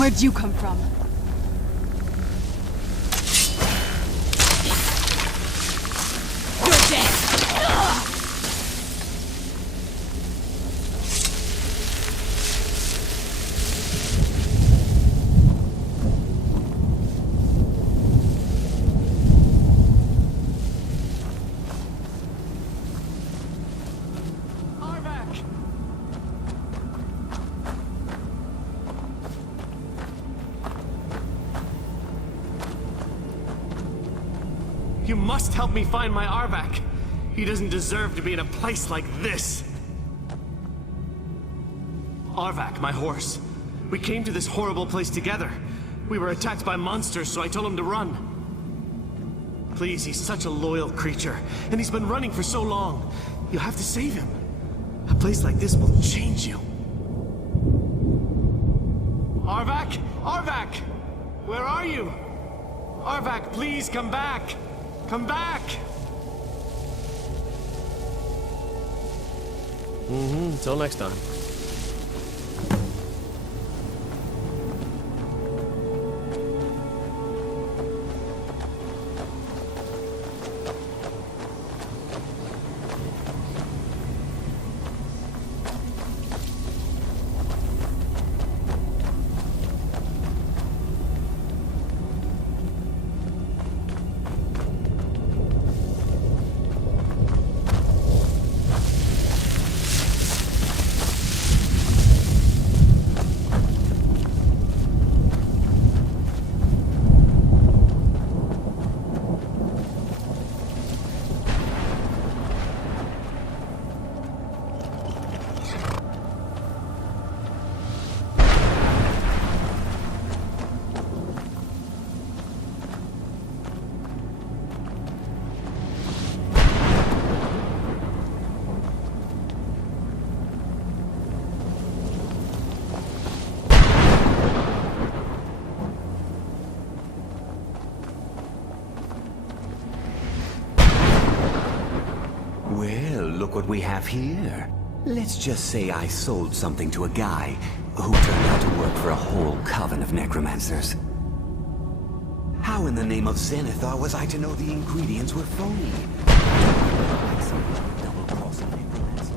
where'd you come from? You're dead! You must help me find my Arvak. He doesn't deserve to be in a place like this. Arvak, my horse. We came to this horrible place together. We were attacked by monsters, so I told him to run. Please, he's such a loyal creature, and he's been running for so long. You have to save him. A place like this will change you. Arvak! Arvak! Where are you? Arvak, please come back! Come back! Until next time. Well, look what we have here. Let's just say I sold something to a guy who turned out to work for a whole coven of necromancers. How in the name of Zenithar was I to know the ingredients were phony? Like some double-crossing necromancer.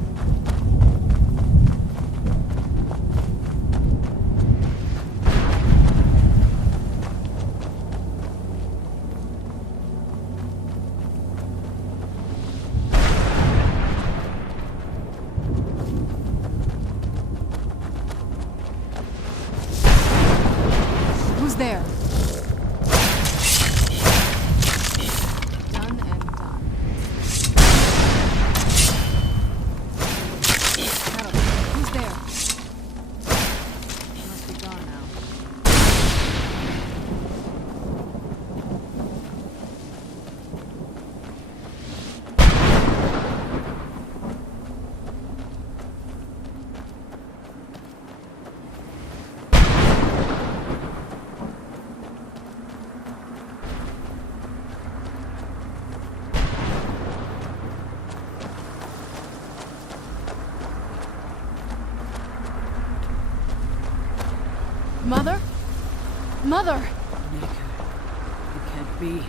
Who's there? Done and done. Who's there? Must be gone now. Mother? Mother! Maker, it can't be.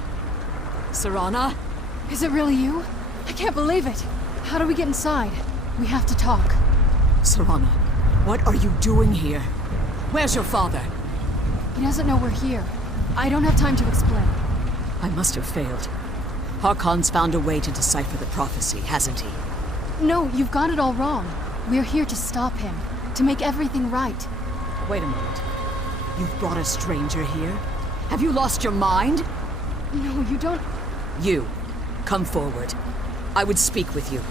Serana? Is it really you? I can't believe it. How do we get inside? We have to talk. Serana, what are you doing here? Where's your father? He doesn't know we're here. I don't have time to explain. I must have failed. Harkon's found a way to decipher the prophecy, hasn't he? No, you've got it all wrong. We're here to stop him, to make everything right. Wait a moment. You've brought a stranger here? Have you lost your mind? No, you don't... You, come forward. I would speak with you.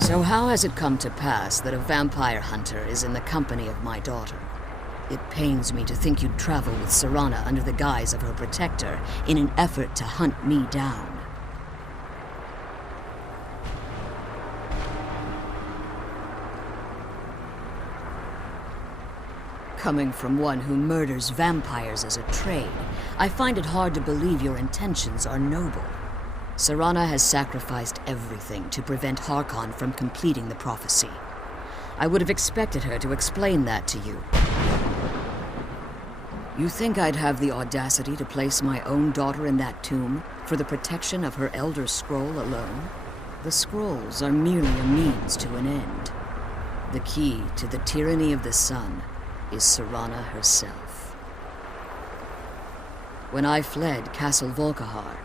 So how has it come to pass that a vampire hunter is in the company of my daughter? It pains me to think you'd travel with Serana under the guise of her protector in an effort to hunt me down. Coming from one who murders vampires as a trade, I find it hard to believe your intentions are noble. Serana has sacrificed everything to prevent Harkon from completing the prophecy. I would have expected her to explain that to you. You think I'd have the audacity to place my own daughter in that tomb for the protection of her Elder Scroll alone? The scrolls are merely a means to an end. The key to the tyranny of the sun is Serana herself. When I fled Castle Volkihar,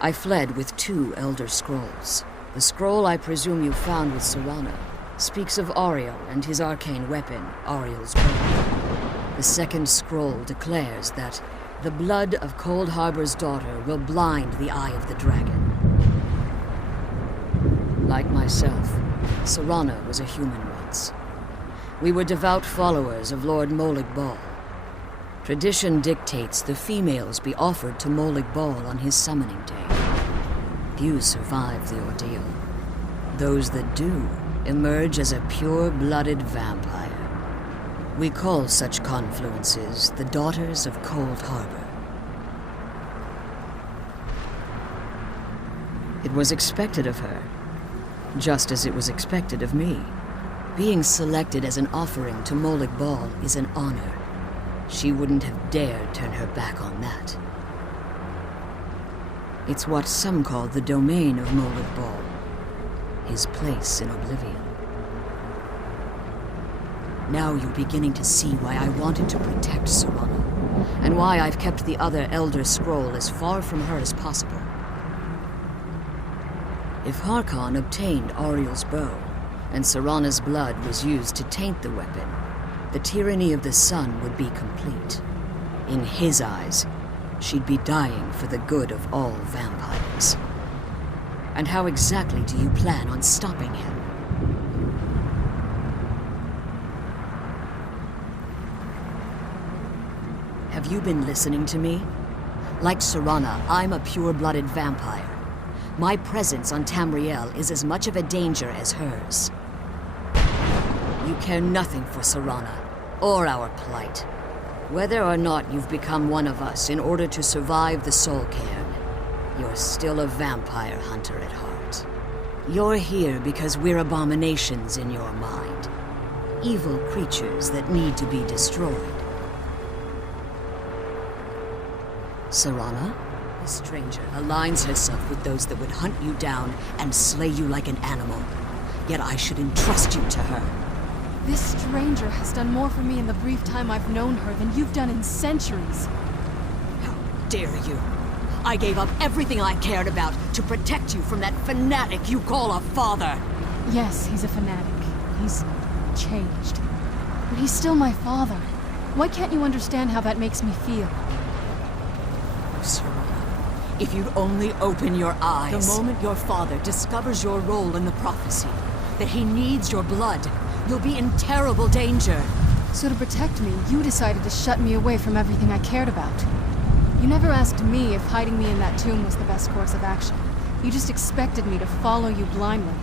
I fled with 2 Elder Scrolls. The scroll I presume you found with Serana speaks of Ariel and his arcane weapon, Ariel's bow. The second scroll declares that the blood of Cold Harbor's daughter will blind the eye of the dragon. Like myself, Serana was a human once. We were devout followers of Lord Molig Bal. Tradition dictates the females be offered to Molig Bal on his summoning day. Few survive the ordeal. Those that do emerge as a pure-blooded vampire. We call such confluences the Daughters of Cold Harbor. It was expected of her, just as it was expected of me. Being selected as an offering to Molig Bal is an honor. She wouldn't have dared turn her back on that. It's what some call the domain of Molig Bal, his place in oblivion. Now you're beginning to see why I wanted to protect Serana, and why I've kept the other Elder Scroll as far from her as possible. If Harkon obtained Ariel's bow, and Serana's blood was used to taint the weapon, the tyranny of the sun would be complete. In his eyes, she'd be dying for the good of all vampires. And how exactly do you plan on stopping him? Have you been listening to me? Like Serana, I'm a pure-blooded vampire. My presence on Tamriel is as much of a danger as hers. You care nothing for Serana, or our plight. Whether or not you've become one of us in order to survive the Soul Cairn, you're still a vampire hunter at heart. You're here because we're abominations in your mind. Evil creatures that need to be destroyed. Serana, the stranger, aligns herself with those that would hunt you down and slay you like an animal. Yet I should entrust you to her. This stranger has done more for me in the brief time I've known her than you've done in centuries. How dare you? I gave up everything I cared about to protect you from that fanatic you call a father. Yes, he's a fanatic. He's changed. But he's still my father. Why can't you understand how that makes me feel? Serana, if you'd only open your eyes. The moment your father discovers your role in the prophecy, that he needs your blood, you'll be in terrible danger. So to protect me, you decided to shut me away from everything I cared about. You never asked me if hiding me in that tomb was the best course of action. You just expected me to follow you blindly.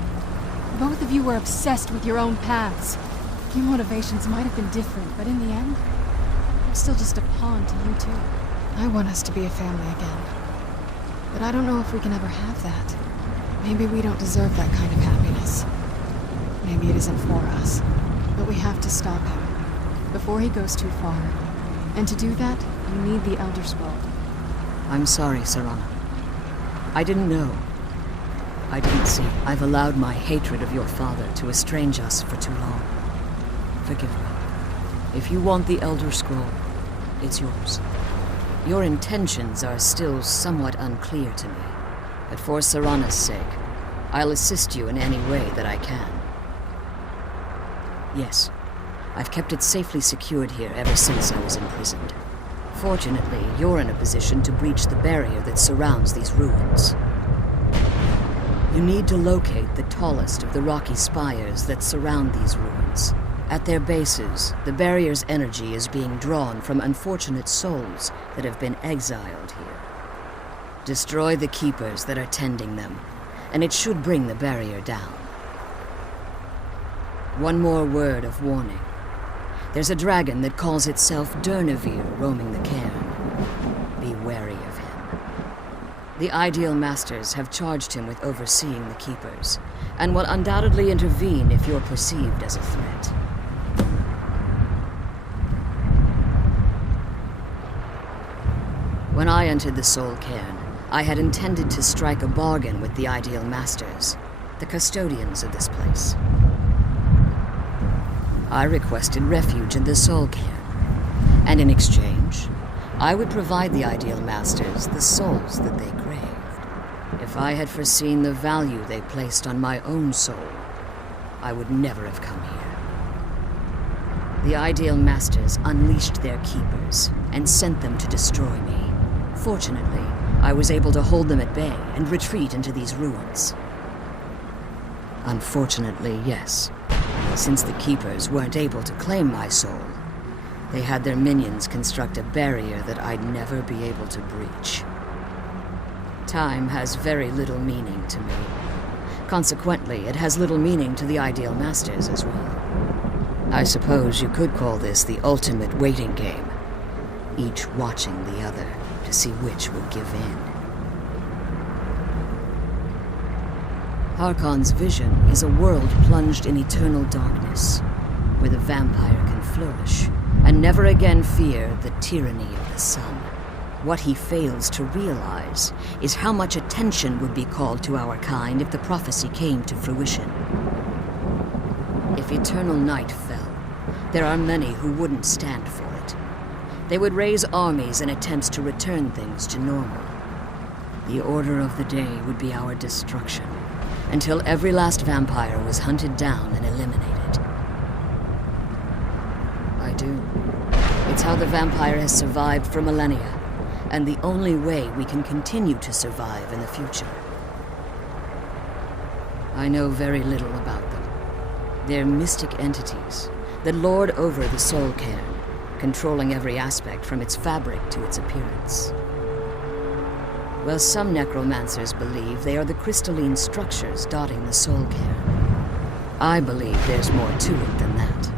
Both of you were obsessed with your own paths. Your motivations might have been different, but in the end, I'm still just a pawn to you two. I want us to be a family again. But I don't know if we can ever have that. Maybe we don't deserve that kind of happiness. Maybe it isn't for us. But we have to stop him before he goes too far. And to do that, you need the Elder Scroll. I'm sorry, Serana. I didn't know. I didn't see. I've allowed my hatred of your father to estrange us for too long. Forgive me. If you want the Elder Scroll, it's yours. Your intentions are still somewhat unclear to me, but for Serana's sake, I'll assist you in any way that I can. Yes, I've kept it safely secured here ever since I was imprisoned. Fortunately, you're in a position to breach the barrier that surrounds these ruins. You need to locate the tallest of the rocky spires that surround these ruins. At their bases, the barrier's energy is being drawn from unfortunate souls that have been exiled here. Destroy the keepers that are tending them, and it should bring the barrier down. One more word of warning. There's a dragon that calls itself Durnevere roaming the cairn. Be wary of him. The Ideal Masters have charged him with overseeing the keepers, and will undoubtedly intervene if you're perceived as a threat. When I entered the Soul Cairn, I had intended to strike a bargain with the Ideal Masters, the custodians of this place. I requested refuge in the Soul Cairn, and in exchange, I would provide the Ideal Masters the souls that they craved. If I had foreseen the value they placed on my own soul, I would never have come here. The Ideal Masters unleashed their keepers and sent them to destroy me. Fortunately, I was able to hold them at bay and retreat into these ruins. Unfortunately, yes. Since the Keepers weren't able to claim my soul, they had their minions construct a barrier that I'd never be able to breach. Time has very little meaning to me. Consequently, it has little meaning to the Ideal Masters as well. I suppose you could call this the ultimate waiting game, each watching the other to see which would give in. Harkon's vision is a world plunged in eternal darkness, where the vampire can flourish and never again fear the tyranny of the sun. What he fails to realize is how much attention would be called to our kind if the prophecy came to fruition. If eternal night fell, there are many who wouldn't stand for it. They would raise armies in attempts to return things to normal. The order of the day would be our destruction, until every last vampire was hunted down and eliminated. I do. It's how the vampire has survived for millennia, and the only way we can continue to survive in the future. I know very little about them. They're mystic entities that lord over the Soul Cairn, controlling every aspect from its fabric to its appearance. Well, some necromancers believe they are the crystalline structures dotting the Soul Cairn. I believe there's more to it than that.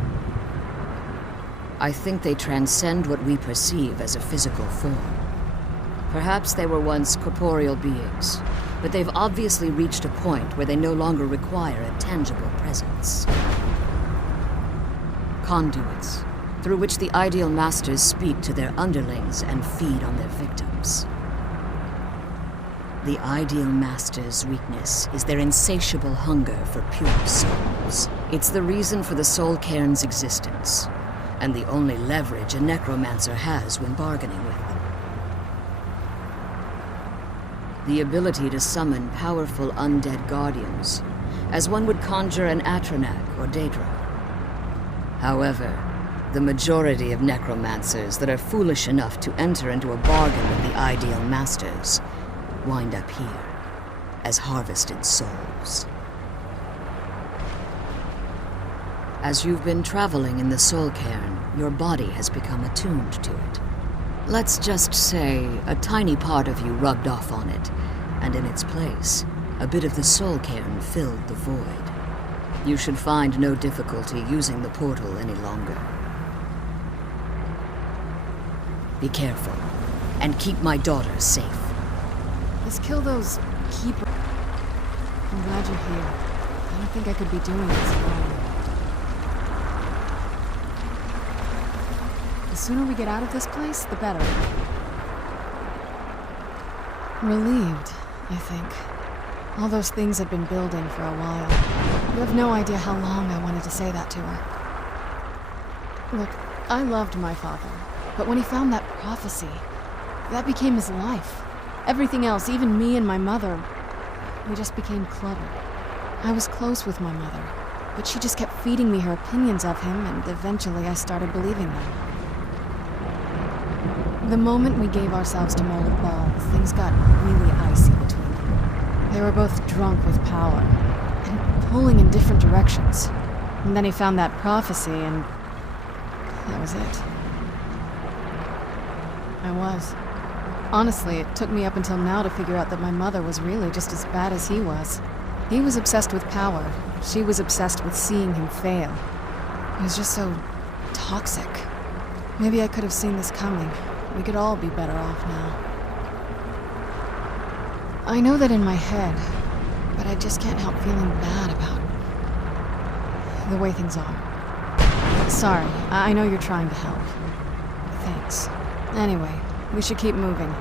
I think they transcend what we perceive as a physical form. Perhaps they were once corporeal beings, but they've obviously reached a point where they no longer require a tangible presence. Conduits, through which the Ideal Masters speak to their underlings and feed on their victims. The Ideal Masters' weakness is their insatiable hunger for pure souls. It's the reason for the Soul Cairn's existence, and the only leverage a necromancer has when bargaining with them. The ability to summon powerful undead guardians, as one would conjure an Atronak or Daedric. However, the majority of necromancers that are foolish enough to enter into a bargain with the Ideal Masters wind up here as harvested souls. As you've been traveling in the Soul Cairn, your body has become attuned to it. Let's just say a tiny part of you rubbed off on it, and in its place, a bit of the Soul Cairn filled the void. You should find no difficulty using the portal any longer. Be careful, and keep my daughter safe. Let's kill those keepers. I'm glad you're here. I don't think I could be doing this alone. The sooner we get out of this place, the better. Relieved, I think. All those things had been building for a while. You have no idea how long I wanted to say that to her. Look, I loved my father, but when he found that prophecy, that became his life. Everything else, even me and my mother, we just became cluttered. I was close with my mother, but she just kept feeding me her opinions of him, and eventually I started believing them. The moment we gave ourselves to Mold Ball, things got really icy between them. They were both drunk with power, and pulling in different directions. And then he found that prophecy, and that was it. I was. Honestly, it took me up until now to figure out that my mother was really just as bad as he was. He was obsessed with power. She was obsessed with seeing him fail. It was just so toxic. Maybe I could have seen this coming. We could all be better off now. I know that in my head, but I just can't help feeling bad about the way things are. Sorry, I know you're trying to help. Thanks. Anyway, We should keep moving.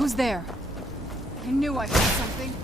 Who's there? I knew I heard something.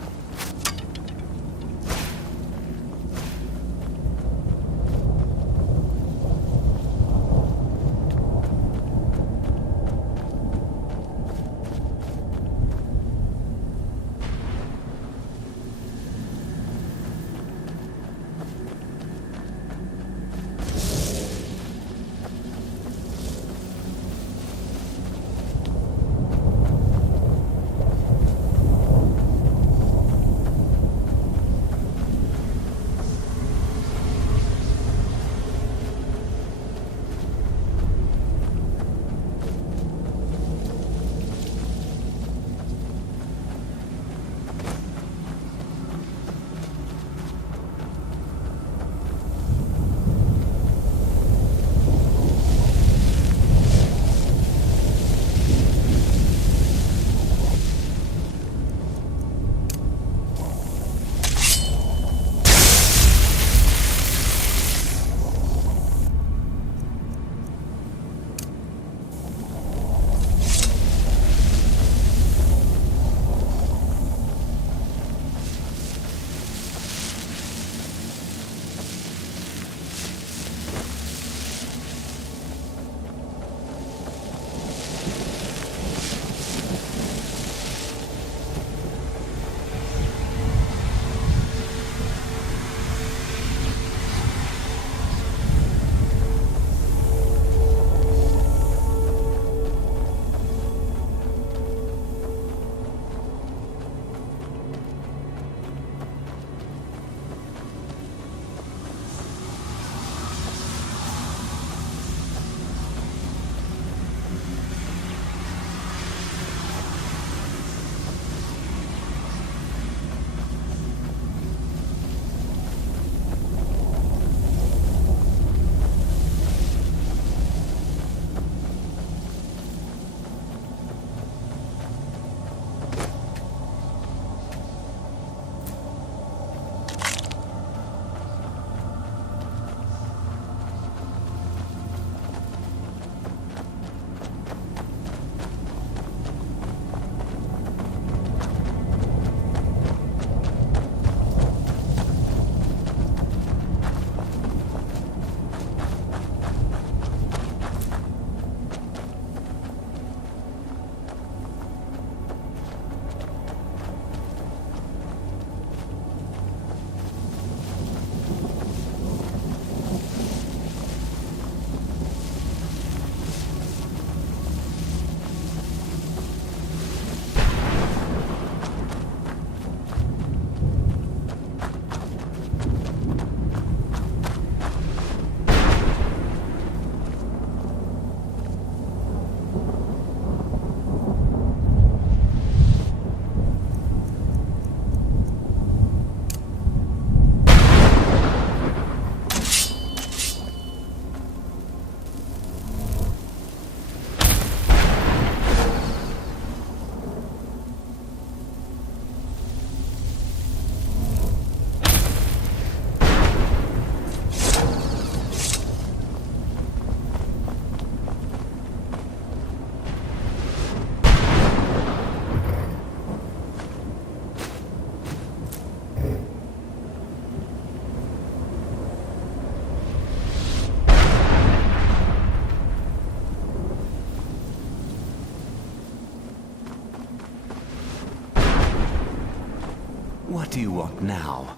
What do you want now?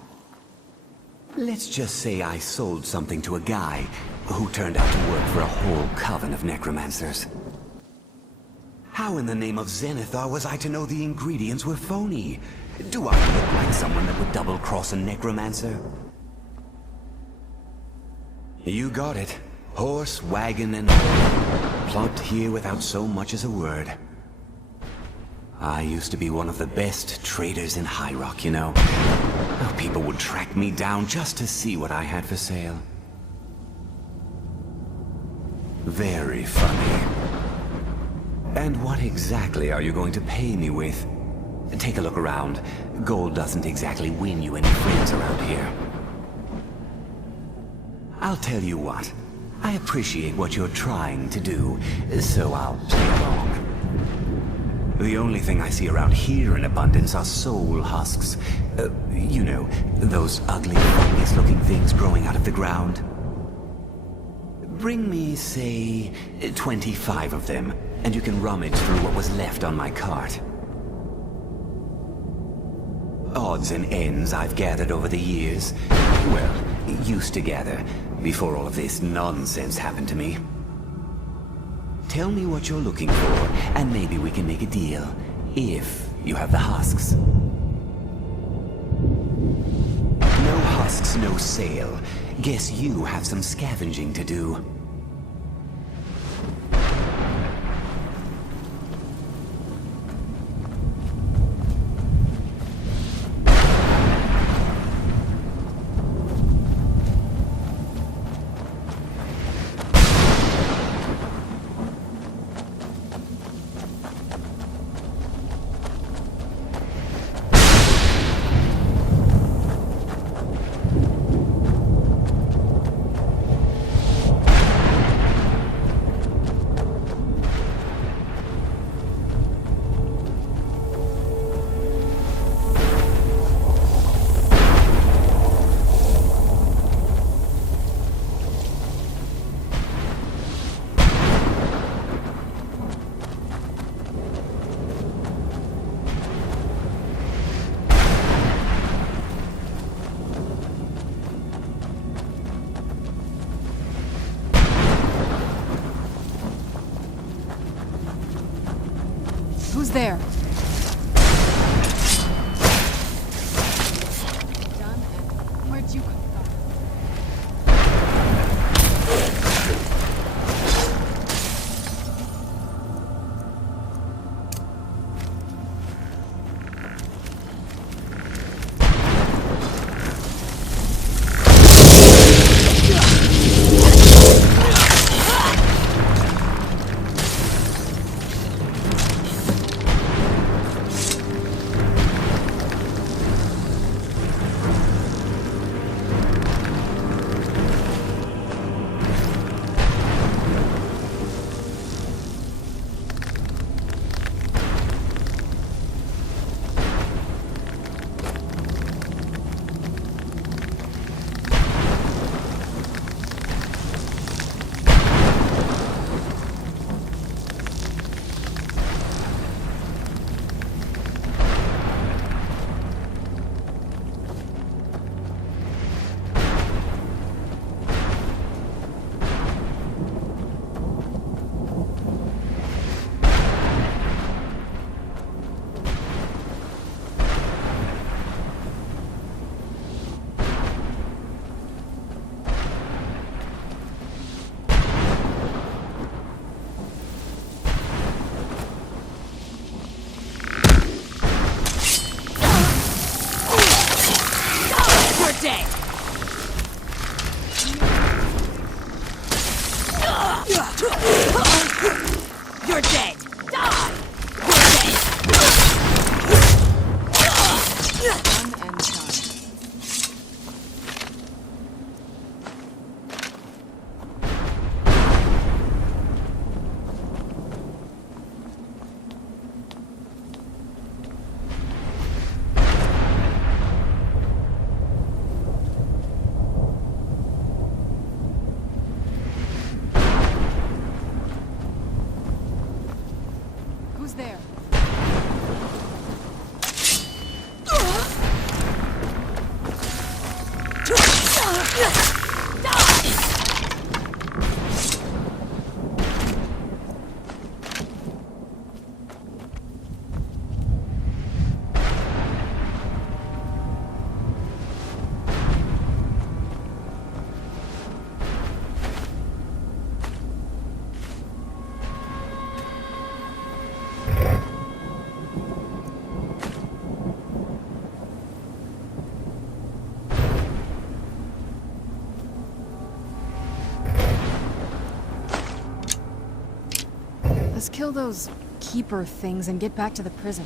Let's just say I sold something to a guy who turned out to work for a whole coven of necromancers. How in the name of Zenithar was I to know the ingredients were phony? Do I look like someone that would double-cross a necromancer? You got it. Horse, wagon, and all. Plugged here without so much as a word. I used to be one of the best traders in High Rock, you know. People would track me down just to see what I had for sale. Very funny. And what exactly are you going to pay me with? Take a look around. Gold doesn't exactly win you any friends around here. I'll tell you what. I appreciate what you're trying to do, so I'll play along. The only thing I see around here in abundance are soul husks. You know, those ugly fungus-looking things growing out of the ground. Bring me, say, 25 of them, and you can rummage through what was left on my cart. Odds and ends I've gathered over the years. Well, used to gather, before all of this nonsense happened to me. Tell me what you're looking for, and maybe we can make a deal, if you have the husks. No husks, no sale. Guess you have some scavenging to do. Who's there? Done and where'd you come from? You're dead! Die! Done and done. Who's there? Let's kill those keeper things and get back to the prison.